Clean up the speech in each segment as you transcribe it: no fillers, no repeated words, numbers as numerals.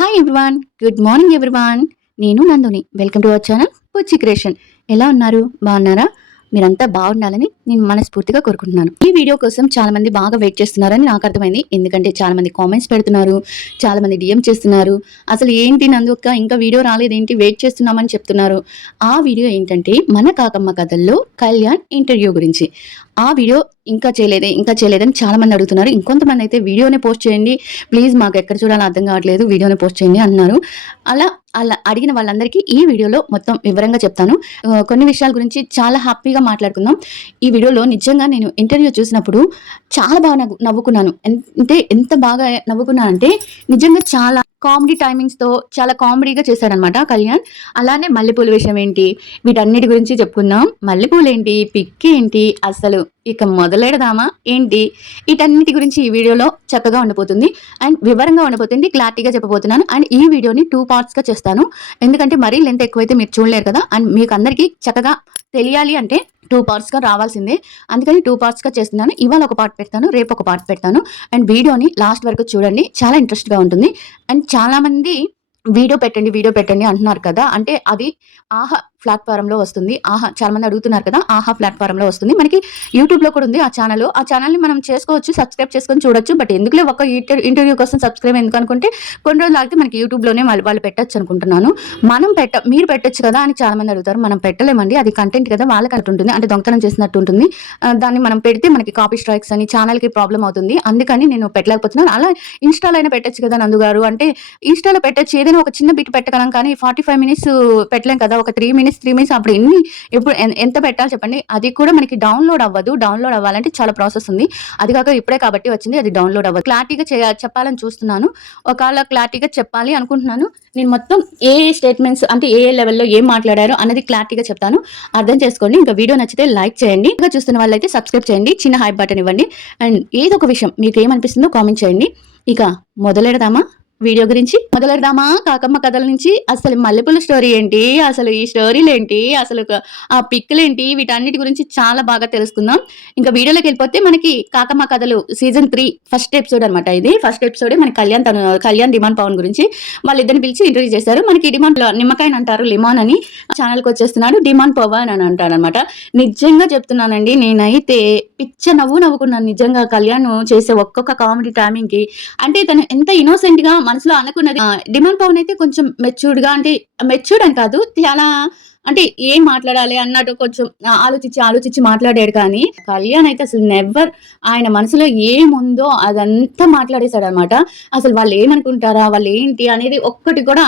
Hi everyone, good morning everyone. నేను నందుని. Welcome to our channel Puchi creation. ఎలా ఉన్నారు? బాగున్నారా? మీరంతా బాగుండాలని నేను మనస్ఫూర్తిగా కోరుకుంటున్నాను. ఈ వీడియో కోసం చాలా మంది బాగా వెయిట్ చేస్తున్నారని నాకు అర్థమైంది. ఎందుకంటే చాలా మంది కామెంట్స్ పెడుతున్నారు, చాలా మంది డిఎం చేస్తున్నారు. అసలు ఏంటి నందుక్క ఇంకా వీడియో రాలేదేంటి, వెయిట్ చేస్తున్నామని చెప్తున్నారు. ఆ వీడియో ఏంటంటే మన కాకమ్మ కథల్లో కళ్యాణ్ ఇంటర్వ్యూ గురించి. ఆ వీడియో ఇంకా చేయలేదని చాలా మంది అడుగుతున్నారు. ఇంకొంతమంది అయితే వీడియోనే పోస్ట్ చేయండి ప్లీజ్, మాకు ఎక్కడ చూడాలో అర్థం కావట్లేదు, వీడియోనే పోస్ట్ చేయండి అన్నారు. అలా అలా అడిగిన వాళ్ళందరికీ ఈ వీడియోలో మొత్తం వివరంగా చెప్తాను. కొన్ని విషయాల గురించి చాలా హ్యాపీగా మాట్లాడుకుందాం. ఈ వీడియోలో నిజంగా నేను ఇంటర్వ్యూ చూసినప్పుడు చాలా బాగా నవ్వుకున్నాను. అంటే ఎంత బాగా నవ్వుకున్నానంటే నిజంగా చాలా కామెడీ టైమింగ్స్తో చాలా కామెడీగా చేశాడనమాట కళ్యాణ్. అలానే మల్లెపూల విషయం ఏంటి, వీటన్నిటి గురించి చెప్పుకుందాం. మల్లెపూలు ఏంటి, పిక్ ఏంటి, అసలు ఇక మొదలెడదామా ఏంటి, వీటన్నిటి గురించి ఈ వీడియోలో చక్కగా ఉండబోతుంది అండ్ వివరంగా ఉండబోతుంది, క్లారిటీగా చెప్పబోతున్నాను. అండ్ ఈ వీడియోని 2 పార్ట్స్గా చేస్తాను, ఎందుకంటే మరీ లెంత్ ఎక్కువైతే మీరు చూడలేరు కదా. అండ్ మీకు అందరికీ చక్కగా తెలియాలి అంటే 2 పార్ట్స్గా రావాల్సిందే. అందుకని 2 పార్ట్స్గా చేస్తున్నాను. ఇవాళ ఒక పార్ట్ పెడతాను, రేపు ఒక పార్ట్ పెడతాను. అండ్ వీడియోని లాస్ట్ వరకు చూడండి, చాలా ఇంట్రెస్ట్గా ఉంటుంది. అండ్ చాలామంది వీడియో పెట్టండి అంటున్నారు కదా. అంటే అది ఆహా ప్లాట్ఫారంలో వస్తుంది. చాలా మంది అడుగుతున్నారు కదా, ఆహా ప్లాట్ఫారంలో వస్తుంది. మనకి యూట్యూబ్లో కూడా ఉంది ఆ ఛానల్. ఆ ఛానల్ని మనం చేసుకోవచ్చు, సబ్స్క్రైబ్ చేసుకొని చూడొచ్చు. బట్ ఎందుకులే ఒక ఇంటర్వ్యూ కోసం సబ్స్క్రైబ్ ఎందుకు అనుకుంటే కొన్ని రోజులు ఆగితే మనకి యూట్యూబ్లోనే వాళ్ళు పెట్టచ్చు అనుకుంటున్నాను. మీరు పెట్టచ్చు కదా అని చాలా మంది అడుగుతారు. మనం పెట్టలేమండి, అది కంటెంట్ కదా, వాళ్ళకి ఉంటుంది. అంటే దొంగతనం చేసినట్టు ఉంటుంది. దాన్ని మనం పెడితే మనకి కాపీ స్ట్రైక్స్ అని ఛానల్కి ప్రాబ్లం అవుతుంది. అందుకని నేను పెట్టలేకపోతున్నాను. అలా ఇన్స్టాలో అయినా పెట్టచ్చు కదా నందు గారు అంటే, ఇన్స్టాలో పెట్టచ్చు, ఏదైనా ఒక చిన్న బిట్ పెట్టగలం, కానీ 45 మినిట్స్ పెట్టలేం కదా. ఒక 3 మినిట్స్ అప్పుడు ఇప్పుడు ఎంత పెట్టాలి చెప్పండి. అది కూడా మనకి డౌన్లోడ్ అవ్వదు. డౌన్లోడ్ అవ్వాలంటే చాలా ప్రాసెస్ ఉంది. అది కాక ఇప్పుడే కాబట్టి వచ్చింది, అది డౌన్లోడ్ అవ్వదు. క్లారిటీగా చెప్పాలని చూస్తున్నాను. ఒకవేళ క్లారిటీగా చెప్పాలి అనుకుంటున్నాను. నేను మొత్తం ఏ స్టేట్మెంట్స్ అంటే ఏ లెవెల్లో ఏం మాట్లాడారో అనేది క్లారిటీగా చెప్తాను, అర్థం చేసుకోండి. ఇంకా వీడియో నచ్చితే లైక్ చేయండి, ఇంకా చూస్తున్న వాళ్ళైతే సబ్స్క్రైబ్ చేయండి, చిన్న హైప్ బటన్ ఇవ్వండి. అండ్ ఏదో ఒక విషయం మీకు ఏమనిపిస్తుందో కామెంట్ చేయండి. ఇక మొదలెడదామా వీడియో గురించి? మొదలెడదామా కాకమ్మ కథల నుంచి? అసలు మల్లెపూల స్టోరీ ఏంటి, అసలు ఈ స్టోరీలు ఏంటి, అసలు ఆ పిక్కులు ఏంటి, వీటన్నిటి గురించి చాలా బాగా తెలుసుకుందాం. ఇంకా వీడియోలోకి వెళ్ళిపోతే మనకి కాకమ్మ కథలు సీజన్ 3 ఫస్ట్ ఎపిసోడ్ అనమాట. ఇది ఫస్ట్ ఎపిసోడే మనకి కళ్యాణ్ డిమాండ్ పవన్ గురించి వాళ్ళిద్దరిని పిలిచి ఇంటర్వ్యూ చేశారు. మనకి డిమాండ్ నిమ్మకాయని అంటారు, లిమాన్ అని ఛానల్కి వచ్చేస్తున్నాడు. డిమాండ్ పవన్ అని అంటారు అనమాట. నిజంగా చెప్తున్నానండి, నేనైతే పిచ్చ నవ్వుకున్నాను నిజంగా కళ్యాణ్ చేసే ఒక్కొక్క కామెడీ టైమింగ్ కి. అంటే తను ఎంత ఇన్నోసెంట్ గా మనసులో అనుకున్నది. డిమాండ్ పవన్ అయితే కొంచెం మెచ్యూర్డ్ గా, అంటే మెచ్యూర్డ్ అని కాదు, చాలా అంటే ఏం మాట్లాడాలి అన్నట్టు కొంచెం ఆలోచించి మాట్లాడాడు. కానీ కళ్యాణ్ అయితే అసలు నెవర్, ఆయన మనసులో ఏముందో అదంతా మాట్లాడేశాడు అనమాట. అసలు వాళ్ళు ఏమనుకుంటారా, వాళ్ళు ఏంటి అనేది ఒక్కటి కూడా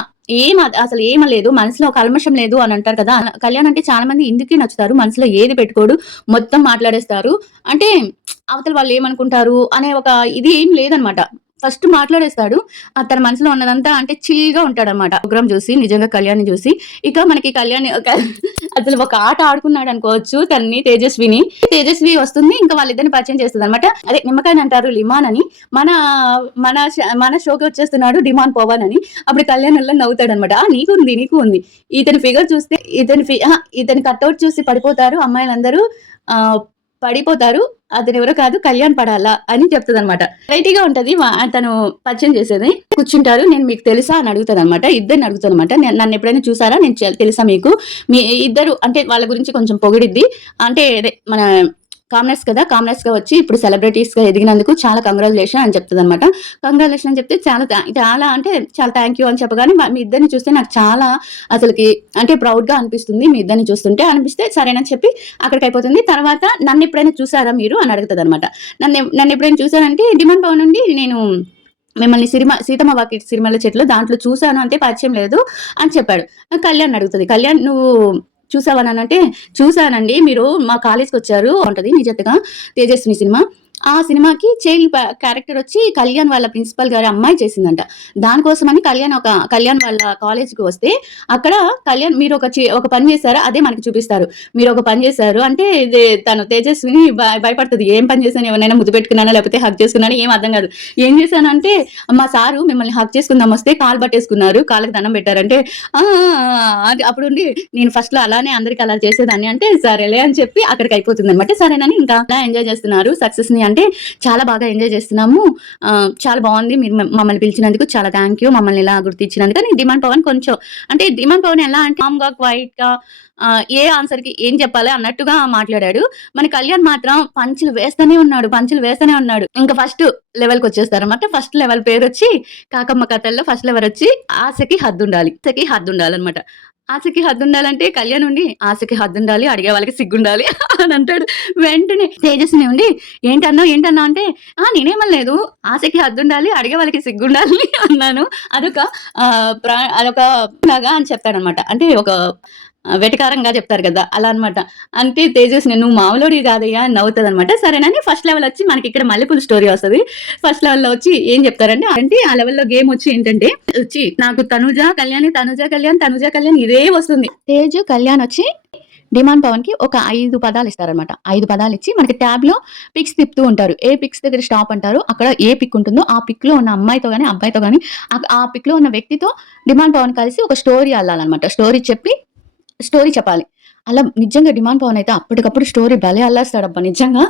అసలు ఏమలేదు, మనసులో కల్మషం లేదు అని అంటారు కదా. కళ్యాణ్ అంటే చాలా మంది ఇందుకే నచ్చుతారు, మనసులో ఏది పెట్టుకోడు, మొత్తం మాట్లాడేస్తారు. అంటే అవతల వాళ్ళు ఏమనుకుంటారు అనే ఒక ఇది ఏం లేదనమాట. ఫస్ట్ మాట్లాడేస్తాడు, తన మనసులో ఉన్నదంతా. అంటే చిల్ గా ఉంటాడనమాట. ప్రోగ్రామ్ చూసి నిజంగా కళ్యాణ్ చూసి. ఇక మనకి కళ్యాణ్ అసలు ఒక ఆట ఆడుకున్నాడు అనుకోవచ్చు తన్ని, తేజస్వి వస్తుంది, ఇంకా వాళ్ళిద్దరిని పరిచయం చేస్తుంది అనమాట. అదే నిమ్మకాయని అంటారు లిమాన్ అని. మన మన మన షోకి వచ్చేస్తున్నాడు డిమాండ్ పవన్ అని. అప్పుడు కళ్యాణ్ నవ్వుతాడు అనమాట. నీకు ఉంది ఇతని ఫిగర్ చూస్తే, ఇతని కట్అవుట్ చూసి పడిపోతారు అమ్మాయిలందరూ, పడిపోతారు, అతను ఎవరో కాదు కళ్యాణ్ పడాలా అని చెప్తుంది అనమాట. వెరైటీగా ఉంటది తను పరిచయం చేసేది. కూర్చుంటారు, నేను మీకు తెలుసా అని అడుగుతుంది అనమాట. ఇద్దరిని అడుగుతుంది అనమాట. నన్ను ఎప్పుడైనా చూసారా, నేను తెలుసా మీకు, మీ ఇద్దరు అంటే వాళ్ళ గురించి కొంచెం పొగిడిద్ది. అంటే మన కామనర్స్ కదా, కామనర్స్ గా వచ్చి ఇప్పుడు సెలబ్రిటీస్ గా ఎదిగినందుకు చాలా కంగ్రాచులేషన్ అని చెప్తుంది అనమాట. కంగ్రాచులేషన్ అని చెప్తే చాలా అంటే చాలా థ్యాంక్ యూ అని చెప్పగానే మీ ఇద్దరిని చూస్తే నాకు చాలా అసలుకి అంటే ప్రౌడ్ గా అనిపిస్తుంది. మీ ఇద్దరిని చూస్తుంటే అనిపిస్తే సరేనని చెప్పి అక్కడికి అయిపోతుంది. తర్వాత నన్ను ఎప్పుడైనా చూసారా మీరు అని అడుగుతుంది అనమాట. నన్ను ఎప్పుడైనా చూసారంటే డిమాండ్ పవన్ నుండి నేను మిమ్మల్ని సీతమ్మ వాకిటి సిరిమల్ల చెట్లు దాంట్లో చూసాను, అంటే పరిచయం లేదు అని చెప్పాడు. కళ్యాణ్ అడుగుతుంది, కళ్యాణ్ నువ్వు చూసావని అంటే, చూసానండి, మీరు మా కాలేజ్కి వచ్చారు ఉంటది నిజంగా తేజస్విని సినిమా. ఆ సినిమాకి చైల్డ్ క్యారెక్టర్ వచ్చి కళ్యాణ్ వాళ్ళ ప్రిన్సిపల్ గారి అమ్మాయి చేసిందంట. దానికోసమని కళ్యాణ్ వాళ్ళ కాలేజ్కి వస్తే అక్కడ కళ్యాణ్ మీరు ఒక పని చేశారా, అదే మనకి చూపిస్తారు. మీరు ఒక పని చేశారు అంటే తను తేజస్విని భయపడుతుంది. ఏం పని చేశాను, ఎవరైనా ముద్దు పెట్టుకున్నానా లేకపోతే హక్ చేసుకున్నాను ఏం అర్థం కాదు. ఏం చేశానంటే, మా సారు మిమ్మల్ని హక్ చేసుకుందాం వస్తే కాలు పట్టేసుకున్నారు, కాళ్ళకి దండం పెట్టారంటే అప్పుడు నేను ఫస్ట్ లో అలానే అందరికి అలా చేసేదాన్ని అంటే సరేలే అని చెప్పి అక్కడికి అయిపోతుంది అనమాట. సరేనని ఇంకా అలా ఎంజాయ్ చేస్తున్నారు సక్సెస్ ని అంటే చాలా బాగా ఎంజాయ్ చేస్తున్నాము. చాలా బాగుంది. మీరు మమ్మల్ని పిలిచినందుకు చాలా థ్యాంక్ యూ. మమ్మల్ని ఇలా గుర్తించినందుకు. కానీ డిమాండ్ పవన్ కొంచెం అంటే డిమాండ్ పవన్ ఎలా అంటే కామ్‌గా, క్వైట్‌గా ఏ ఆన్సర్‌కి ఏం చెప్పాలి అన్నట్టుగా మాట్లాడాడు. మన కళ్యాణ్ మాత్రం పంచులు వేస్తూనే ఉన్నాడు. పంచులు వేస్తూనే ఉన్నాడు. ఇంకా ఫస్ట్ లెవెల్‌కొచ్చేస్తారన్నమాట. ఫస్ట్ లెవెల్ పేరొచ్చి కాకమ్మ కథల్లో ఫస్ట్ లెవెల్ వచ్చి ఆశకి హద్దుండాలి. ఆశకి హద్దుండాలన్నమాట. ఆశకి హద్దుండాలంటే కళ్యాణ్ ఉండి ఆశకి హద్దుండాలి, అడిగే వాళ్ళకి సిగ్గుండాలి అని అంటాడు. వెంటనే తేజస్విని ఉండి ఏంటన్నావు? ఏంటన్నావు? అంటే నేనేమనలేదు. ఆశకి హద్దుండాలి, అడిగే వాళ్ళకి సిగ్గుండాలి అన్నాను. అదొక అదొక లాగా అని చెప్తాడనమాట. అంటే ఒక వెటకారంగా చెప్తారు కదా! అలా అనమాట. అంటే తేజస్విని నువ్వు మామూలోడివి కాదయ్యా అని నవ్వుతదనమాట. సరేనని ఫస్ట్ లెవెల్ వచ్చి మనకి ఇక్కడ మల్లెపూల స్టోరీ వస్తది. ఫస్ట్ లెవెల్‌లో వచ్చి ఏం చెప్తారంటే అంటే ఆ లెవెల్‌లో గేమ్ వచ్చి ఏంటంటే వచ్చి నాకు తనుజ కళ్యాణ్ ఇదే వస్తుంది. తేజు, కళ్యాణ్ వచ్చి డిమాండ్ పవన్‌కి ఒక 5 పదాలు ఇస్తారనమాట. 5 పదాలు ఇచ్చి మనకి ట్యాబ్‌లో పిక్స్ తిప్పుతూ ఉంటారు. ఏ పిక్స్ దగ్గర స్టాప్ అంటారో అక్కడ ఏ పిక్ ఉంటుందో ఆ పిక్‌లో ఉన్న అమ్మాయితో గాని, అబ్బాయితో గాని ఆ పిక్‌లో ఉన్న వ్యక్తితో డిమాండ్ పవన్ కలిసి ఒక స్టోరీ అల్లాలనమాట. స్టోరీ చెప్పాలి. అలా నిజంగా డిమాండ్ పవన్ అయితే అప్పటికప్పుడు స్టోరీ భలే అల్లేస్తాడబ్బా! నిజంగా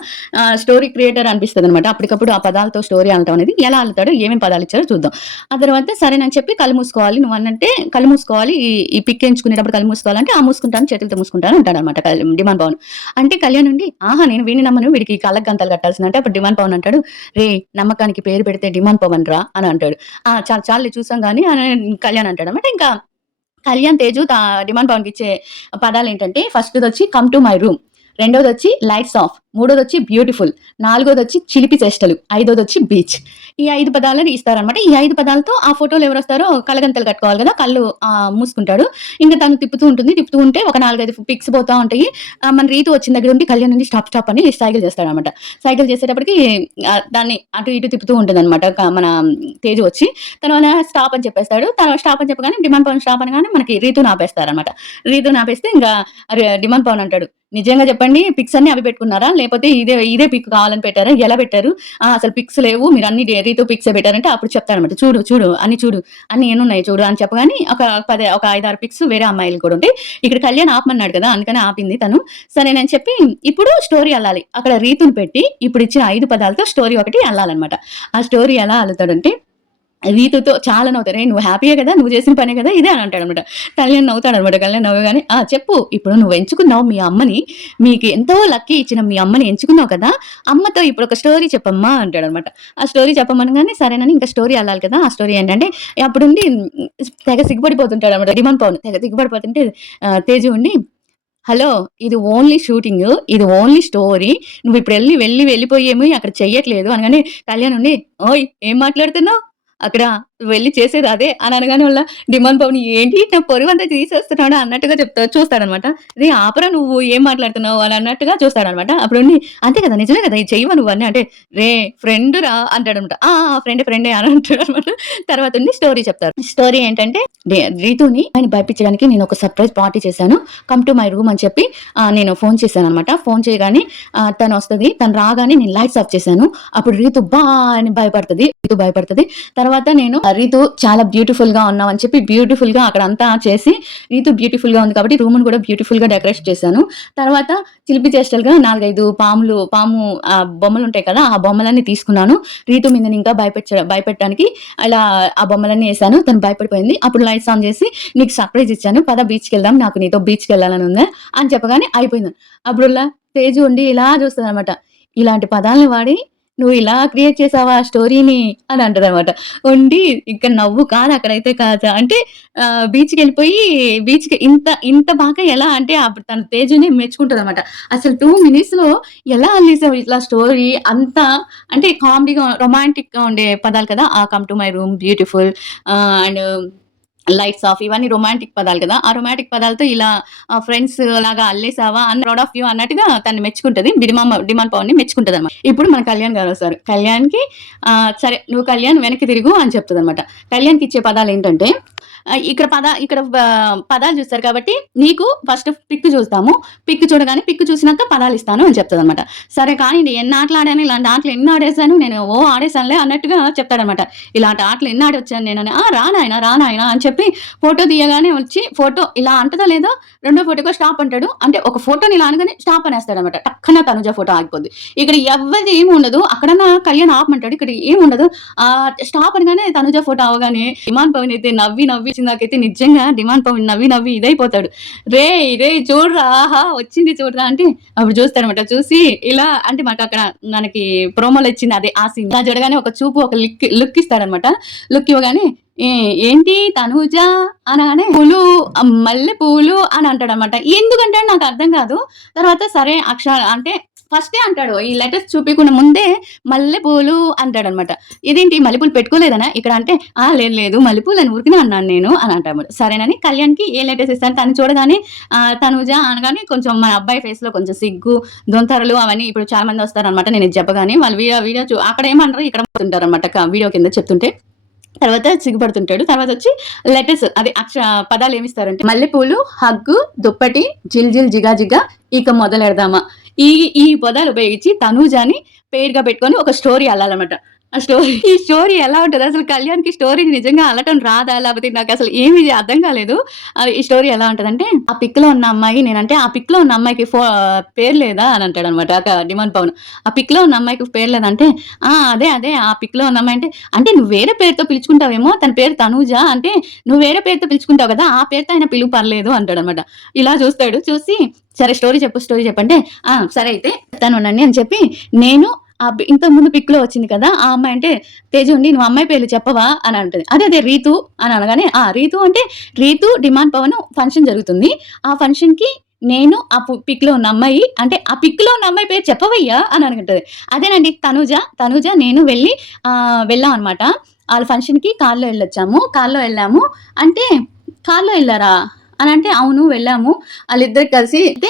స్టోరీ క్రియేటర్ అనిపిస్తదనమాట. అప్పటికప్పుడు ఆ పదాలతో స్టోరీ అల్లటం అనేది ఎలా అల్లుతాడో, ఏమేం పదాలు ఇచ్చారో చూద్దాం. ఆ తర్వాత సరేనని చెప్పి కళ్ళు మూసుకోవాలి. నువ్వన్నంటే కళ్ళు మూసుకోవాలి. ఈ పిక్ ఎంచుకునేటప్పుడు కళ్ళు మూసుకోవాలంటే మూసుకుంటాను, చేతులతో మూసుకుంటాను అంటాడనమాట డిమాండ్ పవన్. అంటే కళ్యాణ్ నుండి నేను వీడిని నమ్మను. వీడికి కళ్ళకి గంతలు కట్టాల్సిందంటే అప్పుడు డిమాండ్ పవన్ అంటాడు, "రేయ్ నమ్మకానికి పేరు పెడితే డిమాండ్ పవన్ రా" అని అంటాడు. చాలులే చూసాం గాని అని కళ్యాణ్ అంటాడనమాట. ఇంకా కళ్యాణ్, తేజు డిమాండ్ పవన్‌కిచ్చే పదాలేంటంటే ఫస్ట్‌దొచ్చి కమ్ టు మై రూమ్, రెండోదొచ్చి లైట్స్ ఆఫ్, మూడోదొచ్చి బ్యూటిఫుల్, నాలుగోదొచ్చి చిలిపి చేష్టలు, ఐదోదొచ్చి బీచ్. ఈ 5 పదాలని ఇస్తారనమాట. ఈ 5 పదాలతో ఆ ఫోటోలో ఎవరొస్తారో కళ్ళగంతలు కట్టుకోవాలి కదా! కళ్ళు మూసుకుంటాడు. ఇంక తను తిప్పుతూ ఉంటుంది. తిప్పుతూ ఉంటే ఒక 4, 5 పిక్స్ పోతా ఉంటాయి. మన రీతు వచ్చిన దగ్గర నుండి కళ్యాణ్ నుండి స్టాప్ స్టాప్ అని సైగలు చేస్తాడనమాట. సైగలు చేసేటప్పటికి దాన్ని అటు ఇటు తిప్పుతూ ఉంటుందనమాట. మన తేజు వచ్చి తర్వాత స్టాప్ అని చెప్పేస్తాడు. తను స్టాప్ అని చెప్పగానే డిమాండ్ పవన్ స్టాప్ అనగానే మనకి రీతుని ఆపేస్తారనమాట. రీతుని ఆపేస్తే ఇంకా డిమాండ్ పవన్ అంటాడు, నిజంగా చెప్పండి పిక్స్ అన్ని అవి పెట్టుకున్నారా? లేకపోతే ఇదే పిక్ కావాలని పెట్టారా? ఎలా పెట్టారు? అసలు పిక్స్ లేవు. మీరు అన్ని రీతు పిక్సే పెట్టారంటే అప్పుడు చెప్తాడనమాట. చూడు అన్ని ఎన్నున్నాయి చూడు అని చెప్పగానే ఒక 5, 6 పిక్స్ వేరే అమ్మాయిలు కూడా ఉంటాయి. ఇక్కడ కళ్యాణ్ ఆపమన్నాడు కదా! అందుకని ఆపింది తను. సరేనని చెప్పి ఇప్పుడు స్టోరీ అల్లాలి. అక్కడ రీతుని పెట్టి ఇప్పుడు ఇచ్చిన 5 పదాలతో స్టోరీ ఒకటి అల్లాలనమాట. ఆ స్టోరీ ఎలా అల్లుతాడంటే రీతుతో చాలా నవ్వుతారు. నువ్వు హ్యాపీయే కదా! నువ్వు చేసిన పనే కదా! ఇదే అని అంటాడనమాట. కళ్యాణ్ నవ్వుతాడనమాట. కళ్యాణ్ నవ్వగానే చెప్పు ఇప్పుడు నువ్వు ఎంచుకున్నావు మీ అమ్మని. మీకు ఎంతో లక్కీ ఇచ్చిన మీ అమ్మని ఎంచుకున్నావు కదా! అమ్మతో ఇప్పుడు ఒక స్టోరీ చెప్పమ్మా అంటాడనమాట. ఆ స్టోరీ చెప్పమనగానే సరేనని ఇంకా స్టోరీ అల్లాలి కదా! ఆ స్టోరీ ఏంటంటే అప్పుడుండి తెగ సిగ్గుపడిపోతుంటాడనమాట. డిమాండ్ పవన్ తెగ సిగ్గుపడిపోతుంటే తేజు ఉండి హలో! ఇది ఓన్లీ షూటింగు. ఇది ఓన్లీ స్టోరీ. నువ్విప్పుడు వెళ్ళిపోయేమి అక్కడ చెయ్యట్లేదు అనగానే కళ్యాణ్ ఉండి ఓయ్! ఏం మాట్లాడుతున్నావు? అక్కడ వెళ్లి చేసేది అదే అని అనగానే వాళ్ళ డిమాండ్ పవన్ ఏంటి నా పొరువంతా తీసేస్తున్నాడా అన్నట్టుగా చూస్తాడనమాట. రే ఆపరా నువ్వు ఏం మాట్లాడుతున్నావు అని అన్నట్టుగా చూస్తాడనమాట. అప్పుడుండి అంతే కదా! నిజమే కదా! ఇది చెయ్యవా నువ్వు అని అంటే రే ఫ్రెండ్ రా అంటాడనమాట. ఫ్రెండే అని అంటాడనమాట. తర్వాత ఉండి స్టోరీ చెప్తారు. స్టోరీ ఏంటంటే రీతుని ఆయన భయపించడానికి నేను ఒక సర్ప్రైజ్ పార్టీ చేశాను. కమ్ టు మై రూమ్ అని చెప్పి నేను ఫోన్ చేశాననమాట. ఫోన్ చేయగానే తను వస్తది. తను రాగానే నేను లైట్స్ ఆఫ్ చేశాను. అప్పుడు రీతు అని భయపడతది. తర్వాత నేను రీతు చాలా బ్యూటిఫుల్ గా ఉన్నావు అని చెప్పి బ్యూటిఫుల్ గా అక్కడ అంతా చేసి రీతు బ్యూటిఫుల్ గా ఉంది కాబట్టి రూమ్ ను కూడా బ్యూటిఫుల్ గా డెకరేట్ చేశాను. తర్వాత చిలిపి చేష్టలుగా 4, 5 పాము బొమ్మలు ఉంటాయి కదా! ఆ బొమ్మలన్నీ తీసుకున్నాను. రీతు మీద ఇంకా భయపెట్టడానికి అలా ఆ బొమ్మలన్నీ వేసాను. తను భయపడిపోయింది. అప్పుడు లైట్స్ ఆన్ చేసి నీకు సర్ప్రైజ్ ఇచ్చాను. పద బీచ్‌కి వెళ్దాం. నాకు నీతో బీచ్‌కి వెళ్ళాలని ఉందా అని చెప్పగానే అయిపోయింది. అప్పుడుల్లా తేజు ఉండి ఇలా చూస్తదనమాట. ఇలాంటి పదాలను వాడి నువ్వు ఇలా క్రియేట్ చేసావా స్టోరీని అని అంటదనమాట. ఉండి ఇంక నవ్వు కాదు అక్కడైతే కాదు. అంటే బీచ్‌కి ఇంత బాగా ఎలా అంటే అప్పుడు తను తేజుని మెచ్చుకుంటదనమాట. అసలు 2 మినిట్స్‌లో ఎలా అల్లేసావు ఇట్లా స్టోరీ అంతా అంటే కామెడీగా రొమాంటిక్‌గా ఉండే పదాలు కదా! Come to my room, beautiful and lights off ఇవన్నీ రొమాంటిక్ పదాలు కదా! ఆ రొమాంటిక్ పదాలతో ఇలా ఫ్రెండ్స్ లాగా అల్లేసావా అని ప్రౌడ్ ఆఫ్ యూ అన్నట్టుగా తను మెచ్చుకుంటది. డిమాండ్ పవన్‌ని మెచ్చుకుంటదనమాట. ఇప్పుడు మన కళ్యాణ్ గారొస్తారు. కళ్యాణ్‌కి సరే నువ్వు కళ్యాణ్ వెనక్కి తిరుగు అని చెప్తదనమాట. కళ్యాణ్‌కి ఇచ్చే పదాలేంటంటే ఇక్కడ పదాలు చూస్తారు కాబట్టి నీకు ఫస్ట్ పిక్ చూస్తాము. పిక్ చూడగానే పిక్ చూసినాక పదాలు ఇస్తాను అని చెప్తదనమాట. సరే కానియండి, ఎన్ని ఆటలు ఆడాను, ఇలాంటి ఆటలు ఎన్ని ఆడేశాను నేను, ఆడేశానులే అన్నట్టుగా చెప్తాడనమాట. ఇలాంటి ఆటలు ఎన్ని ఆడొచ్చాను నేను అని. రా నాయనా అని చెప్పి ఫోటో తీయగానే వచ్చి ఫోటో ఇలా అంటదో లేదో రెండో ఫోటోకి స్టాప్ అంటాడు. అంటే ఒక ఫోటోని ఇలా అనగానే స్టాప్ అనేస్తాడనమాట. టక్కన తనుజ ఫోటో ఆగిపోద్ది. ఇక్కడ ఎవరిది ఏమి ఉండదు. అక్కడన్నా కళ్యాణ్ ఆపమంటాడు, ఇక్కడ ఏమి ఉండదు. స్టాప్ అనగానే తనుజ ఫోటో అవగానే డిమాండ్ పవన్ అయితే నవ్వి నాకైతే నిజంగా డిమాండ్ పవన్ నవ్వి ఇదైపోతాడు. రే చూడరా, ఆహా వచ్చింది చూడరా అంటే అప్పుడు చూస్తాడనమాట. చూసి ఇలా అంటే మనకి ప్రోమోలో ఇచ్చింది అదే ఆ సీన్. చూడగానే ఒక చూపు ఒక లుక్ ఇస్తాడనమాట. లుక్ ఇవ్వగానే ఏంటి తనూజ అనగానే మల్లె పూలు అని అంటాడనమాట. ఎందుకంటే నాకు అర్థం కాదు. తర్వాత సరే అంటే ఫస్టే అంటాడు, ఈ లెటర్స్ చూపించకుండా ముందే మల్లెపూలు అంటాడనమాట. ఇదేంటి మల్లెపూలు పెట్టుకోలేదనా ఇక్కడ అంటే, లేదు మల్లెపూలు అని ఊరికినే అన్నాను నేను అని అంటాడు. సరేనని కళ్యాణ్కి ఏ లెటర్స్ ఇస్తాను తను చూడగానే తనుజ అనగానే కొంచెం మన అబ్బాయి ఫేస్ లో కొంచెం సిగ్గు దొంతరలు అవన్నీ ఇప్పుడు చాలా మంది వస్తారనమాట. నేను ఇది చెప్పగానే వాళ్ళు వీడియో అక్కడ ఏమంటారు ఇక్కడ పోతుంటారు అనమాట వీడియో కింద చెప్తుంటే. తర్వాత సిగ్గుపడుతుంటాడు. తర్వాత వచ్చి లెటర్స్ అదే పదాలు ఏమిస్తారంటే మల్లెపూలు, హగ్గు, దుప్పటి, జిల్ జిగా జిగా, ఇక మొదలెడదామా. ఈ పదాలు ఉపయోగించి తనూజాని పేరుగా పెట్టుకొని ఒక స్టోరీ అల్లాలన్నమాట. ఈ స్టోరీ ఎలా ఉంటుంది అసలు? కళ్యాణ్కి స్టోరీ నిజంగా అల్లటం రాదా, లేకపోతే నాకు అసలు ఏమి అర్థం కాలేదు. ఈ స్టోరీ ఎలా ఉంటదంటే, ఆ పిక్ లో ఉన్న అమ్మాయి నేనంటే ఆ పిక్ లో ఉన్న అమ్మాయికి పేరు లేదా అని అంటాడు అనమాట డిమాండ్ పవన్. ఆ పిక్ లో ఉన్న అమ్మాయికి పేరు లేదంటే అదే ఆ పిక్ లో ఉన్న అమ్మాయి అంటే నువ్వు వేరే పేరుతో పిలుచుకుంటావేమో, తన పేరు తనూజ అంటే నువ్వు వేరే పేరుతో పిలుచుకుంటావు కదా, ఆ పేరుతో ఆయన పిలుపు పర్లేదు అంటాడు అనమాట. ఇలా చూస్తాడు. చూసి సరే స్టోరీ చెప్పంటే సరే అయితే చెప్తాను అని చెప్పి నేను ఇంతకు ముందు పిక్ లో వచ్చింది కదా ఆ అమ్మాయి అంటే తేజు ఉండి నువ్వు అమ్మాయి పేర్లు చెప్పవా అని అంటుంది. అదే రీతు అని అనగానే రీతు అంటే రీతు డిమాండ్ పవన్ ఫంక్షన్ జరుగుతుంది. ఆ ఫంక్షన్ కి నేను ఆ పిక్ లో ఉన్న అమ్మాయి అంటే ఆ పిక్ లో ఉన్న అమ్మాయి పేరు చెప్పవయ్యా అని అనుకుంటది. అదేనండి తనుజ నేను వెళ్ళాం అనమాట. వాళ్ళ ఫంక్షన్ కి కార్లో వెళ్ళాము అంటే కార్లో వెళ్ళారా అని అంటే అవును వెళ్ళాము. వాళ్ళిద్దరు కలిసి అయితే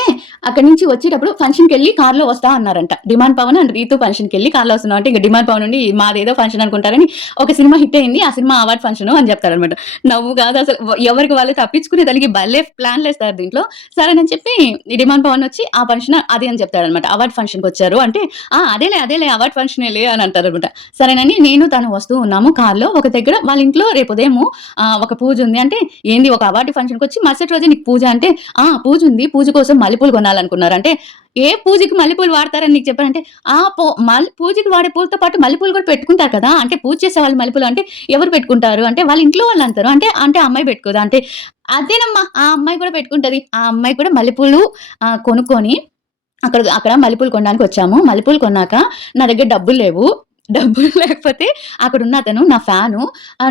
అక్కడి నుంచి వచ్చేటప్పుడు ఫంక్షన్కి వెళ్ళి కార్లో వస్తా అన్నారంట. డిమాండ్ పవన్ అండ్ రీతు ఫంక్షన్కి వెళ్ళి కార్లో వస్తున్నాం అంటే ఇంకా డిమాండ్ పవన్ నుండి మాదేదో ఫంక్షన్ అనుకుంటారని ఒక సినిమా హిట్ అయింది, ఆ సినిమా అవార్డ్ ఫంక్షన్ అని చెప్తారనమాట. నవ్వు కాదు అసలు, ఎవరికి వాళ్ళు తప్పించుకునే దానికి భలే ప్లాన్లు వేస్తారు దీంట్లో. సరేనని చెప్పి డిమాండ్ పవన్ వచ్చి ఆ ఫంక్షన్ అది అని చెప్తారనమాట. అవార్డ్ ఫంక్షన్కి వచ్చారు అంటే అదేలే అవార్డ్ ఫంక్షన్ లే అని అంటారనమాట. సరేనని నేను తను వస్తూ ఉన్నాము కార్లో. ఒక దగ్గర వాళ్ళ ఇంట్లో రేపు ఉదయం ఒక పూజ ఉంది అంటే ఏంది ఒక అవార్డు ఫంక్షన్కి వచ్చి మరుసటి రోజు నీకు పూజ అంటే పూజ ఉంది, పూజ కోసం మల్లెపూలు కొనాలనుకున్నారు అంటే ఏ పూజకి మల్లెపూలు వాడతారని నీకు చెప్పారంటే పూజకి వాడే పూలతో పాటు మల్లెపూలు కూడా పెట్టుకుంటారు కదా అంటే పూజ చేసే వాళ్ళు మల్లెపూలు అంటే ఎవరు పెట్టుకుంటారు అంటే వాళ్ళ ఇంట్లో వాళ్ళు అంటారు అంటే అమ్మాయి పెట్టుకోదా అంటే అదేనమ్మా ఆ అమ్మాయి కూడా పెట్టుకుంటది. ఆ అమ్మాయి కూడా మల్లెపూలు కొనుక్కొని అక్కడ మల్లెపూలు కొనడానికి వచ్చాము. మల్లెపూలు కొన్నాక నా దగ్గర డబ్బులు లేకపోతే అక్కడ ఉన్న అతను నా ఫ్యాను,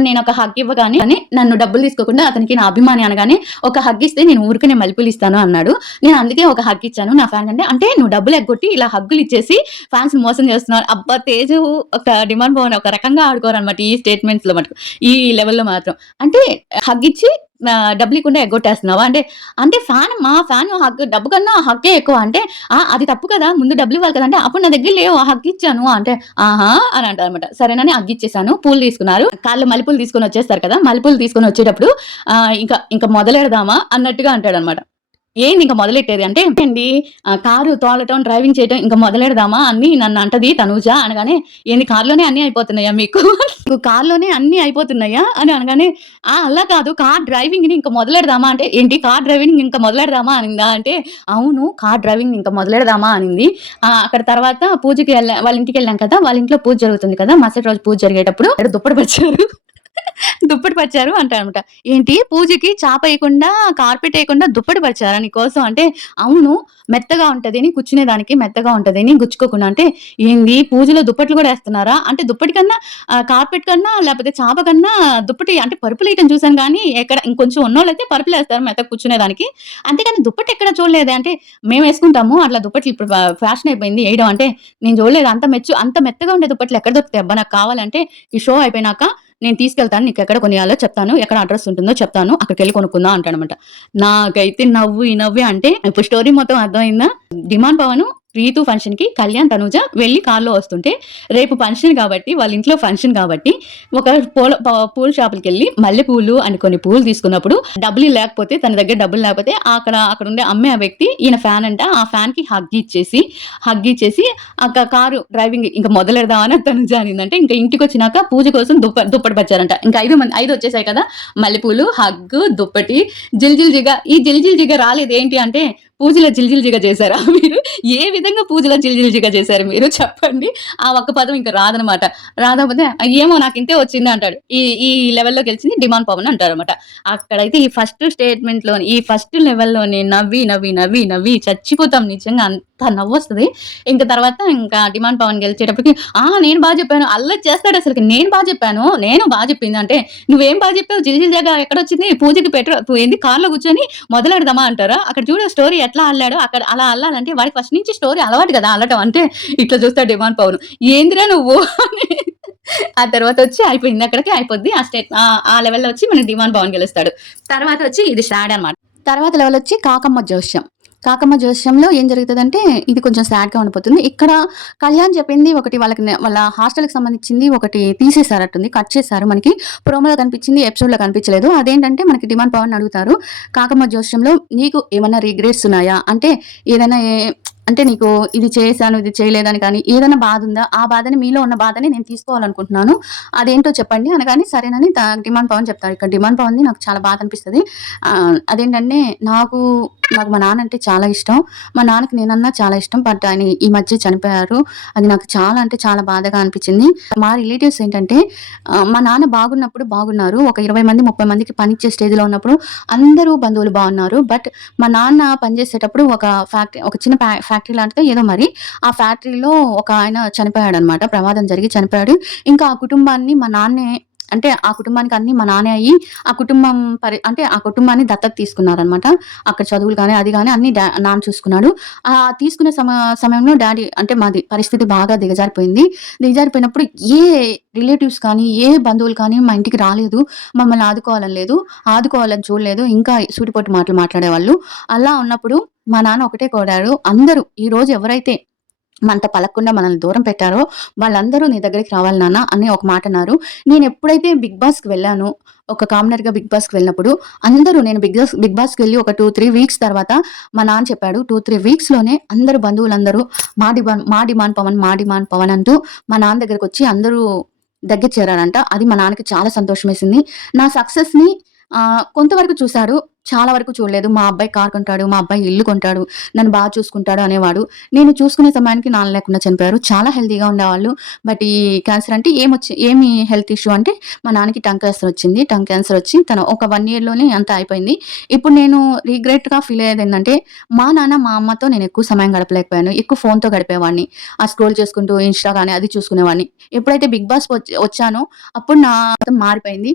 నేను ఒక హగ్ ఇవ్వగానే నన్ను డబ్బులు తీసుకోకుండా అతనికి నా అభిమాని అనగానే ఒక హగ్ ఇస్తే నేను ఊరికనే మల్లెపూలు ఇస్తాను అన్నాడు. నేను అందుకే ఒక హగ్ ఇచ్చాను నా ఫ్యాన్ అంటే నువ్వు డబ్బులు ఎగ్గొట్టి ఇలా హగ్గులు ఇచ్చేసి ఫ్యాన్స్ మోసం చేస్తున్నారు. అబ్బా తేజు ఒక డిమాండ్ పవన్ ఒక రకంగా ఆడుకోరనమాట ఈ స్టేట్మెంట్స్ లో మటుకు, ఈ లెవెల్లో మాత్రం. అంటే హగ్ ఇచ్చి డబ్బులు ఇవ్వకుండా ఎగ్గొట్టేస్తున్నావా అంటే ఫ్యాన్ డబ్బు కన్నా హగ్గే ఎక్కువ అంటే అది తప్పు కదా, ముందు డబ్బులు ఇవ్వాలి కదా అంటే అప్పుడు నా దగ్గర లేవు హగ్ ఇచ్చాను అంటే ఆహా అని అంటారు అనమాట. సరేనని హగ్ ఇచ్చేసాను. పూలు తీసుకున్నారు, కాళ్ళు మల్లెపూలు తీసుకొని వచ్చేస్తారు కదా, మల్లెపూలు తీసుకొని వచ్చేటప్పుడు ఇంకా మొదలెడదామా అన్నట్టుగా అంటాడు అనమాట. ఏంది ఇంకా మొదలెట్టేది అంటే అండి కారు తోలటం డ్రైవింగ్ చేయటం ఇంకా మొదలెడదామా అని నన్ను అంటది తనూజ అనగానే ఏంది కార్లోనే అన్ని అయిపోతున్నాయా మీకు కార్లోనే అన్ని అయిపోతున్నాయా అని అనగానే అలా కాదు కార్ డ్రైవింగ్ ని ఇంకా మొదలెడదామా అంటే ఏంటి కార్ డ్రైవింగ్ ఇంకా మొదలెడదామా అనిందా అంటే అవును కార్ డ్రైవింగ్ ఇంకా మొదలెడదామా అనింది. అక్కడ తర్వాత పూజకి వాళ్ళ ఇంటికి వెళ్ళాం కదా, వాళ్ళ ఇంట్లో పూజ జరుగుతుంది కదా, మరుసటి రోజు పూజ జరిగేటప్పుడు దుప్పటి పరిచారు అంటారనమాట. ఏంటి పూజకి చాప వేయకుండా కార్పెట్ వేయకుండా దుప్పటి పరిచారా నీకోసం అంటే అవును మెత్తగా ఉంటది అని కూర్చునేదానికి మెత్తగా ఉంటది అని గుచ్చుకోకుండా అంటే ఏంది పూజలో దుప్పట్లు కూడా వేస్తున్నారా అంటే దుప్పటి కన్నా కార్పెట్ కన్నా లేకపోతే చాప కన్నా దుప్పటి అంటే పరుపులు వేయటం చూసాను కానీ ఎక్కడ ఇంకొంచెం ఉన్నోళ్ళు అయితే పరుపులు వేస్తారు మెత్తగా కూర్చునేదానికి, అంతేకాని దుప్పటి ఎక్కడ చూడలేదే అంటే మేము వేసుకుంటాము అట్లా దుప్పట్లు ఇప్పుడు ఫ్యాషన్ అయిపోయింది వేయడం అంటే నేను చూడలేదు అంత మెత్తగా ఉండే దుప్పట్లు ఎక్కడ దొరుకుతాయి అబ్బా నాకు కావాలంటే ఈ షో అయిపోయినాక నేను తీసుకెళ్తాను, నీకు ఎక్కడ కొనియాలో చెప్తాను, ఎక్కడ అడ్రస్ ఉంటుందో చెప్తాను, అక్కడికి వెళ్ళి కొనుక్కుందాం అంటాడనమాట. నాకైతే నవ్వు అంటే ఇప్పుడు స్టోరీ మొత్తం అర్థమైందా. డిమాండ్ పవన్ రీతు ఫంక్షన్‌కి కళ్యాణ్, తనూజ వెళ్లి కార్‌లో వస్తుంటే, రేపు ఫంక్షన్ కాబట్టి వాళ్ళ ఇంట్లో ఫంక్షన్ కాబట్టి ఒక పూల షాపులకెళ్ళి మల్లెపూలు అని కొన్ని పూలు తీసుకున్నప్పుడు లేకపోతే తన దగ్గర డబ్బులు లేకపోతే అక్కడుండే అమ్మే ఆ వ్యక్తి ఈయన ఫ్యాన్ అంట. ఆ ఫ్యాన్‌కి హగ్ ఇచ్చేసి కారు డ్రైవింగ్ ఇంక మొదలెడదామని తనుజ అనిందంటే, ఇంక ఇంటికొచ్చినాక పూజ కోసం దుప్పటి పరిచారంట. ఇంక 5 వచ్చేసాయి కదా! మల్లెపూలు, హగ్గు, దుప్పటి, జిల్ జిగ. ఈ జిల్ జిగ రాలేదేంటి అంటే, పూజలో జిగ చేశారా మీరు? ఏ విధంగా పూజలో జిగ చేశారు మీరు చెప్పండి? ఆ ఒక్క పదం ఇంక రాదనమాట. రాకపోతే ఏమో నాకింతే వచ్చింది అంటాడు. ఈ ఈ లెవెల్‌లో గెలిచింది డిమాండ్ పవన్ అంటారనమాట. అక్కడైతే ఈ ఫస్ట్ స్టేట్‌మెంట్‌లోని ఈ ఫస్ట్ లెవెల్‌లోని నవ్వి చచ్చిపోతాం నిజంగా అంత నవ్వొస్తది. ఇంక తర్వాత ఇంకా డిమాండ్ పవన్ గెలిచేటప్పటికి నేను బా చెప్పాను. అల్లరి చేస్తాడసలకి. నేను బా చెప్పింది అంటే, "నువ్వేం బా చెప్పావు? జగ ఎక్కడొచ్చింది? పూజకి ఏంది కార్‌లో కూర్చొని మొదలెడదామా" అంటారా? అక్కడ చూడు స్టోరీ ఎట్లా అల్లాడో అక్కడ అలా అల్లాలంటే వాడికి ఫస్ట్ నుంచి స్టోరీ అలవాటు కదా! అల్లటం అంటే ఇట్లా చూస్తాడు డిమాండ్ పవన్. "ఏందిరా నువ్వు" అని ఆ తర్వాత వచ్చి అయిపోయింది. అక్కడికే అయిపోద్ది. ఆ లెవెల్‌లో వచ్చి మనకి డిమాండ్ పవన్ గెలుస్తాడు. తర్వాత వచ్చి ఇది సాడ్ అనమాట. తర్వాత లెవెల్ వచ్చి కాకమ్మ జోస్యం. కాకమ్మ జోస్యంలో ఏం జరుగుతదంటే, ఇది కొంచెం సాడ్‌గా ఉండిపోతుంది. ఇక్కడ కళ్యాణ్ చెప్పింది ఒకటి వాళ్ళ హాస్టల్‌కి సంబంధించింది ఒకటి తీసేసారట్టుంది. కట్ చేశారు. మనకి ప్రోమోలో కనిపించింది. ఎపిసోడ్‌లో కనిపించలేదు. అదేంటంటే మనకి డిమాండ్ పవన్ అడుగుతారు. కాకమ్మ జోస్యంలో నీకు ఏమన్నా రిగ్రెట్స్ ఉన్నాయా? అంటే ఏదైనా అంటే నీకు ఇది చేశాను, ఇది చేయలేదని కానీ ఏదైనా బాధ ఉందా? ఆ బాధని మీలో ఉన్న బాధని నేను తీసుకోవాలనుకుంటున్నాను. అదేంటో చెప్పండి అనగానే సరేనని డిమాండ్ పవన్ చెప్తాడు. ఇక్కడ డిమాండ్ పవన్‌ది నాకు చాలా బాధ అనిపిస్తది. అదేంటంటే నాకు మా నాన్న అంటే చాలా ఇష్టం. మా నాన్నకి నేనన్నా చాలా ఇష్టం. బట్ ఆయన ఈ మధ్య చనిపోయారు. అది నాకు చాలా అంటే చాలా బాధగా అనిపించింది. మా రిలేటివ్స్ ఏంటంటే మా నాన్న బాగున్నప్పుడు బాగున్నారు. ఒక 20 మంది, 30 మందికి పనిచ్చే స్టేజ్‌లో ఉన్నప్పుడు అందరూ బంధువులు బాగున్నారు. బట్ మా నాన్న పనిచేసేటప్పుడు ఒక చిన్న ఫ్యాక్టరీ లాంటిదో ఏదో మరి. ఆ ఫ్యాక్టరీలో ఒక ఆయన చనిపోయాడనమాట. ప్రమాదం జరిగి చనిపోయాడు. ఇంకా ఆ కుటుంబాన్ని మా నాన్నే అంటే ఆ కుటుంబానికి అన్నీ మా నాన్నే అయ్యి, ఆ కుటుంబం అంటే ఆ కుటుంబాన్ని దత్తత తీసుకున్నారనమాట. అక్కడ చదువులు గాని, అది గాని అన్నీ నాన్న చూసుకున్నాడు. తీసుకునే సమయంలో డ్యాడీ అంటే మాది పరిస్థితి బాగా దిగజారిపోయింది. దిగజారిపోయినప్పుడు ఏ రిలేటివ్స్ కానీ, ఏ బంధువులు కానీ మా ఇంటికి రాలేదు. మమ్మల్ని ఆదుకోవాలని లేదు. ఆదుకోవాలని చూడలేదు. ఇంకా సూటిపోటి మాటలు మాట్లాడేవాళ్ళు. అలా ఉన్నప్పుడు మా నాన్న ఒకటే కోరాడు. అందరూ ఈరోజు ఎవరైతే మనతో పలకకుండా మనల్ని దూరం పెట్టారో వాళ్ళందరూ నీ దగ్గరికి రావాలి నాన్న అని ఒక మాట అన్నారు. నేనెప్పుడైతే బిగ్ బాస్‌కి వెళ్ళానో, ఒక కామనర్‌గా బిగ్ బాస్‌కి వెళ్ళినప్పుడు అందరూ నేను బిగ్ బాస్‌కి వెళ్ళి ఒక 2, 3 వీక్స్ తర్వాత మా నాన్న చెప్పాడు. 2, 3 వీక్స్‌లోనే అందరూ బంధువులందరూ మా డిమాండ్ పవన్ అంటూ మా నాన్న దగ్గరకొచ్చి అందరూ దగ్గర చేరారంట. అది మా నాన్నకి చాలా సంతోషమేసింది. నా సక్సెస్‌ని కొంతవరకు చూసాడు. చాలా వరకు చూడలేదు. మా అబ్బాయి కారు కొంటాడు. మా అబ్బాయి ఇల్లు కొంటాడు. నన్ను బాగా చూసుకుంటాడు అనేవాడు. నేను చూసుకునే సమయానికి నాన్న లేకుండా చనిపోయారు. చాలా హెల్తీగా ఉండేవాళ్ళు. బట్ ఈ క్యాన్సర్ అంటే ఏమి హెల్త్ ఇష్యూ అంటే మా నాన్నకి టంగ్ క్యాన్సర్ వచ్చింది. టంగ్ క్యాన్సర్ వచ్చి తను ఒక 1 ఇయర్‌లోనే అంతా అయిపోయింది. ఇప్పుడు నేను రిగ్రెట్‌గా ఫీల్ అయ్యేదేంటంటే మా నాన్న, మా అమ్మతో నేను ఎక్కువ సమయం గడపలేకపోయాను. ఎక్కువ ఫోన్‌తో గడిపేవాడిని. స్క్రోల్ చేసుకుంటూ ఇన్‌స్టా గాని అది చూసుకునేవాడిని. ఎప్పుడైతే బిగ్ బాస్ వచ్చానో అప్పుడు నా మొత్తం మారిపోయింది.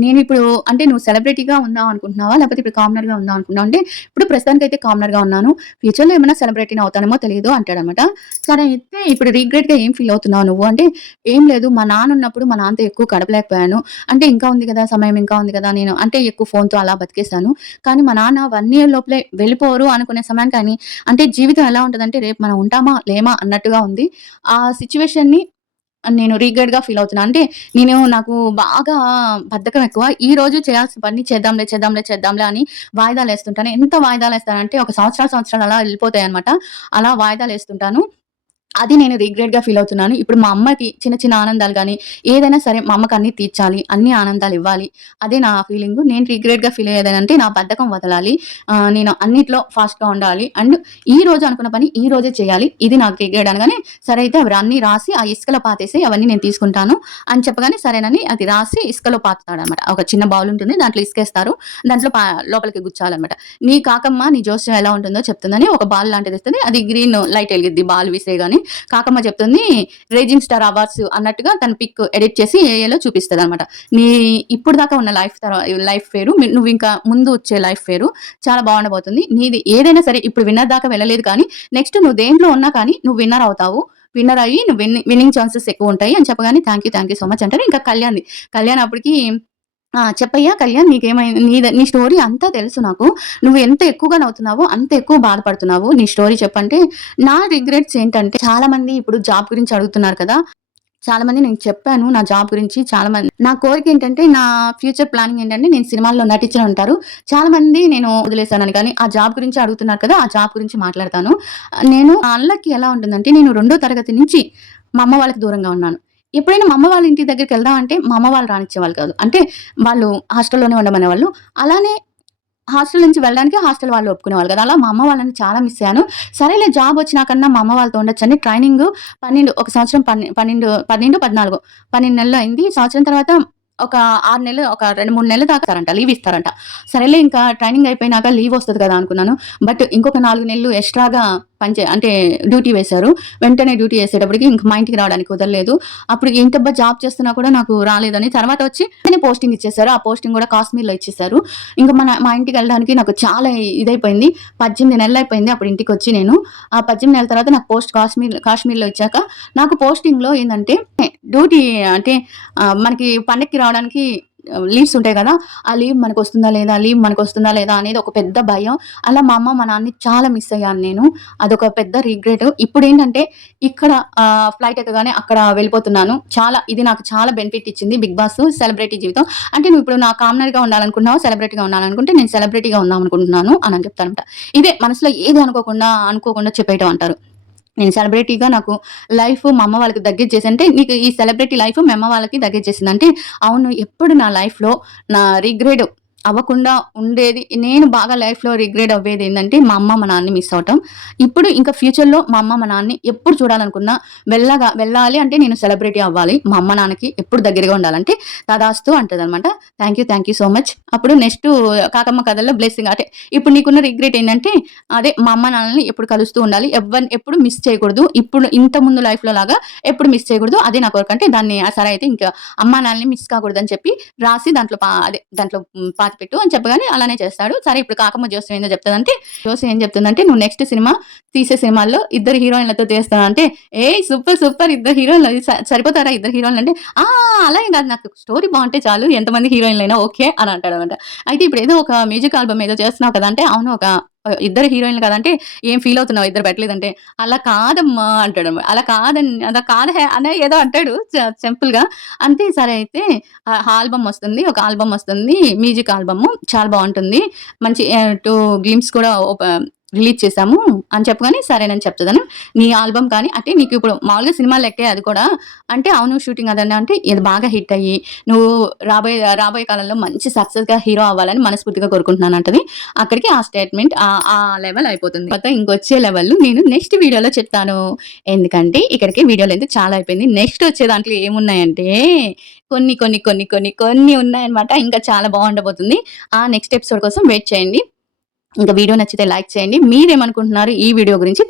నేనిప్పుడు అంటే నువ్వు సెలబ్రిటీగా ఉందాం అనుకుంటున్నావా? లేకపోతే ఇప్పుడు కామనర్‌గా ఉందాం అనుకుంటున్నావా? అంటే ఇప్పుడు ప్రస్తుతానికైతే కామనర్‌గా ఉన్నాను. ఫ్యూచర్‌లో ఏమైనా సెలబ్రిటీని అవుతానేమో తెలీదు అంటాడనమాట. సరే అయితే ఇప్పుడు రిగ్రెట్‌గా ఏం ఫీల్ అవుతున్నావు నువ్వు? అంటే ఏం లేదు మా నాన్న ఉన్నప్పుడు మా నాన్నతో ఎక్కువ గడపలేకపోయాను. అంటే ఇంకా ఉంది కదా! సమయం ఇంకా ఉంది కదా! నేను అంటే ఎక్కువ ఫోన్‌తో అలా బతికేసాను. కానీ మా నాన్న 1 ఇయర్ లోపలే వెళ్ళిపోరు అనుకునే సమయానికి అంటే జీవితం ఎలా ఉంటదంటే రేపు మనం ఉంటామా? లేమా? అన్నట్టుగా ఉంది. ఆ సిట్యుయేషన్‌ని నేను రిగ్రెట్‌గా ఫీల్ అవుతున్నా. అంటే నాకు బాగా బద్ధకం ఎక్కువ. ఈరోజు చేయాల్సిన పని చేద్దాంలే అని వాయిదాలేస్తుంటాను. ఎంత వాయిదాలేస్తానంటే ఒక సంవత్సరాలు అలా ఎళ్ళిపోతాయన్నమాట. అలా వాయిదాలేస్తుంటాను. అది నేను రిగ్రెట్‌గా ఫీల్ అవుతున్నాను. ఇప్పుడు మా అమ్మకి చిన్న చిన్న ఆనందాలు గాని, ఏదైనా సరే మా అమ్మకి అన్నీ తీర్చాలి. అన్ని ఆనందాలివ్వాలి. అదే నా ఫీలింగు. నేను రిగ్రెట్‌గా ఫీల్ అయ్యేదేనంటే నా బద్ధకం వదలాలి. నేను అన్నిట్లో ఫాస్ట్‌గా ఉండాలి. అండ్ ఈ రోజు అనుకున్న పని ఈ రోజే చేయాలి. ఇది నాకు రిగ్రెట్ అనగానే, సరే అయితే అవి అన్నీ రాసి ఆ ఇసుకలో పాతేసేయి అవన్నీ నేను తీసుకుంటాను అని చెప్పగానే సరేనని అది రాసి ఇసుకలో పాతుతాడనమాట. ఒక చిన్న బౌల్ ఉంటుంది. దాంట్లో ఇసుకేస్తారు. దాంట్లో లోపలికి గుచ్చాలనమాట. నీ కాకమ్మ నీ జోస్యం ఎలా ఉంటుందో చెప్తుందని ఒక బాల్ లాంటిదిస్తది. అది గ్రీన్ లైట్ ఎలిగిద్ది బాల్ విసిరేయగానే. కాకమ్మ చెప్తుంది రేజింగ్ స్టార్ అవార్డ్స్ అన్నట్టుగా తన పిక్ ఎడిట్ చేసి ఏఐలో చూపిస్తదనమాట. నీ ఇప్పుడు దాకా ఉన్న లైఫ్ వేరు. నువ్వు ఇంకా ముందు వచ్చే లైఫ్ వేరు. చాలా బాగుండబోతుంది. నీది ఏదైనా సరే ఇప్పుడు విన్నర్ దాకా వెళ్ళలేదు కానీ నెక్స్ట్ నువ్వు దేంట్లో ఉన్నా కానీ నువ్వు విన్నర్ అవుతావు. విన్నర్ అయ్యి నువ్వు విన్నింగ్ ఛాన్సెస్ ఎక్కువ ఉంటాయి అని చెప్పగానే థ్యాంక్ యూ సో మచ్ అంటారు. ఇంకా కళ్యాణ్ అప్పటికి చెప్పయ్యా కళ్యాణ్, నీకేమైంది? నీ స్టోరీ అంతా తెలుసు నాకు. నువ్వు ఎంత ఎక్కువగా నవ్వుతున్నావో, అంత ఎక్కువ బాధపడుతున్నావు. నీ స్టోరీ చెప్పంటే, నా రిగ్రెట్స్ ఏంటంటే, చాలా మంది ఇప్పుడు జాబ్ గురించి అడుగుతున్నారు కదా! చాలా మంది నేను చెప్పాను నా జాబ్ గురించి. చాలా మంది నా కోరికేంటంటే, నా ఫ్యూచర్ ప్లానింగ్ ఏంటంటే, నేను సినిమాల్లో నటించడం అంటారు. చాలా మంది నేను వదిలేసానని కానీ, ఆ జాబ్ గురించి అడుగుతున్నారు కదా! ఆ జాబ్ గురించి మాట్లాడతాను. నేను నా అన్‌లక్కీ ఎలా ఉంటుందంటే, నేను రెండో తరగతి నుంచి మా అమ్మ వాళ్ళకి దూరంగా ఉన్నాను. ఎప్పుడైనా మా అమ్మ వాళ్ళ ఇంటి దగ్గరికెళ్దాం అంటే, మా అమ్మ వాళ్ళు రానిచ్చేవాళ్ళు కాదు. అంటే వాళ్ళు హాస్టల్‌లోనే ఉండమనేవాళ్ళు. అలానే హాస్టల్ నుంచి వెళ్ళడానికి హాస్టల్ వాళ్ళు ఒప్పుకునేవాళ్ళు కాదు. అలా మా అమ్మ వాళ్ళని చాలా మిస్ అయ్యాను. సరేలే జాబొచ్చినాకన్నా మా అమ్మ వాళ్ళతో ఉండొచ్చని ట్రైనింగు 12 ఒక సంవత్సరం 12, 12 నెలలు అయింది. సంవత్సరం తర్వాత ఒక 6 నెలలు, ఒక 2, 3 నెలలు దాకా లీవ్ ఇస్తారంట. సరేలే ఇంకా ట్రైనింగ్ అయిపోయినాక లీవ్ వస్తది కదా అనుకున్నాను. బట్ ఇంకొక 4 నెలలు ఎక్స్‌ట్రాగా అంటే డ్యూటీ వేశారు. వెంటనే డ్యూటీ ఏసేటప్పటికి ఇంక మా ఇంటికి రావడానికి కుదరలేదు. అప్పుడు ఏంటబ్బా జాబ్ చేస్తున్నా కూడా నాకు రాలేదని తర్వాత వచ్చి వెంటనే పోస్టింగ్ ఇచ్చేసారు. ఆ పోస్టింగ్ కూడా కాశ్మీర్‌లో ఇచ్చేసారు. ఇంక మా ఇంటికెళ్ళడానికి నాకు చాలా ఇదైపోయింది. 18 నెలలయిపోయింది అప్పుడు ఇంటికొచ్చి నేను. ఆ 18 నెలల తర్వాత నాకు పోస్ట్ కాశ్మీర్‌లో ఇచ్చాక నాకు పోస్టింగ్‌లో ఏందంటే డ్యూటీ అంటే మనకి పండక్కి రావడానికి లీవ్స్ ఉంటాయి కదా! ఆ లీవ్ మనకొస్తుందా లేదా? లీవ్ మనకొస్తుందా లేదా? అనేది ఒక పెద్ద భయం. అలా మా అమ్మ, మా నాన్నని చాలా మిస్ అయ్యాను నేను. అదొక పెద్ద రిగ్రెట్. ఇప్పుడేంటంటే ఇక్కడ ఫ్లైట్ ఎక్కగానే అక్కడ వెళ్ళిపోతున్నాను. ఇది నాకు చాలా బెనిఫిట్ ఇచ్చింది 'బిగ్ బాస్' సెలబ్రిటీ జీవితం. అంటే నువ్విప్పుడు నా కామనర్‌గా ఉండాలనుకుంటున్నావా? సెలబ్రిటీగా ఉండాలనుకుంటే నేను సెలబ్రిటీగా ఉందామనుకుంటున్నాను అని చెప్తానన్నమాట. ఇదే మనసులో ఏది అనుకోకుండా చెప్పేయటం అంటారు. నేను సెలబ్రిటీగా నాకు లైఫ్ మా అమ్మ వాళ్ళకి దగ్గర చేసి అంటే నీకు ఈ సెలబ్రిటీ లైఫ్ మీ అమ్మ వాళ్ళకి దగ్గర చేసింది. అంటే అవును, ఎప్పుడు నా లైఫ్‌లో నా రిగ్రెట్ అవ్వకుండా ఉండేది, నేను బాగా లైఫ్‌లో రిగ్రెట్ అవ్వేదేందంటే మా అమ్మ, మా నాన్నని మిస్ అవ్వటం. ఇప్పుడు ఇంకా ఫ్యూచర్‌లో మా అమ్మ, మా నాన్నని ఎప్పుడు చూడాలనుకున్నా వెళ్ళాలి అంటే నేను సెలబ్రిటీ అవ్వాలి. మా అమ్మ, నాన్నకి ఎప్పుడు దగ్గరగా ఉండాలంటే తదాస్తు అంటదనమాట. Thank you so much. అప్పుడు నెక్స్టు కాకమ్మ కథల్లో బ్లెస్సింగ్ అంటే ఇప్పుడు నీకున్న రిగ్రెట్ ఏందంటే అదే మా అమ్మ, నాన్నలని ఎప్పుడు కలుస్తూ ఉండాలి. ఎప్పుడు మిస్ చేయకూడదు. ఇప్పుడు ఇంత ముందు లైఫ్‌లో లాగా ఎప్పుడు మిస్ చేయకూడదు. అదే నా కోరిక. అంటే దాన్ని సరే అయితే ఇంకా అమ్మా, నాన్నలని మిస్ కాకూడదని చెప్పి రాసి దాంట్లో పాతిపెట్టు అని చెప్పగానే అలానే చేస్తాడు. సరే ఇప్పుడు కాకమ్మ జోస్యం ఏందో చెప్తదంటే, జోస్యం ఏం చెప్తుందంటే, "నువ్వు నెక్స్ట్ సినిమా తీసే సినిమాల్లో ఇద్దరు హీరోయిన్‌లతో తీస్తాను" అంటే, "ఏయ్! సూపర్ ఇద్దరు హీరోయిన్‌లు సరిపోతారా ఇద్దరు హీరోయిన్‌లు" అంటే, "ఆ! అలా ఏం కాదు. నాకు స్టోరీ బావుంటే చాలు. ఎంతమంది హీరోయిన్‌లైనా ఓకే" అని అంటాడనమాట. అయితే ఇప్పుడేదో ఒక మ్యూజిక్ ఆల్బమ్ ఏదో చేస్తున్నావు కదా! అంటే, "అవును. ఇద్దరు హీరోయిన్‌లు కదంటే ఏం ఫీల్ అవుతున్నావు ఇద్దరు పెట్టలేదంటే, "అలా కాదమ్మా" అంటాడన్నమాట. అలా కాదే అని ఏదో అంటాడు సింపుల్‌గా. అంతే సరే అయితే ఆల్బమ్ వస్తుంది. ఒక ఆల్బమ్ వస్తుంది. మ్యూజిక్ ఆల్బమ్ చాలా బావుంటుంది. మంచి 2 గ్లింప్స్ కూడా రిలీజ్ చేశాము అని చెప్పగానే సరేనని చెప్తదను. నీ ఆల్బమ్ కానీ అంటే నీకు ఇప్పుడు మామూలుగా సినిమా లెక్కే అది కూడా. అంటే అవును షూటింగ్ అదన్నా అంటే ఇది బాగా హిట్ అయ్యి నువ్వు రాబోయే కాలంలో మంచి సక్సెస్‌గా హీరో అవ్వాలని మనస్ఫూర్తిగా కోరుకుంటున్నానంటది. అక్కడికి ఆ స్టేట్‌మెంట్ ఆ లెవెల్ అయిపోతుంది. తర్వాత ఇంకొచ్చే లెవెల్ నేను నెక్స్ట్ వీడియోలో చెప్తాను. ఎందుకంటే ఇక్కడికి వీడియో లెంత్ చాలా అయిపోయింది. నెక్స్ట్ వచ్చే దాంట్లో ఏమున్నాయంటే కొన్ని ఉన్నాయన్నమాట. ఇంకా చాలా బావుండబోతుంది. ఆ నెక్స్ట్ ఎపిసోడ్ కోసం వెయిట్ చేయండి. ఇంకా వీడియో నచ్చితే లైక్ చేయండి. మీరేమనుకుంటున్నారు ఈ వీడియో గురించి?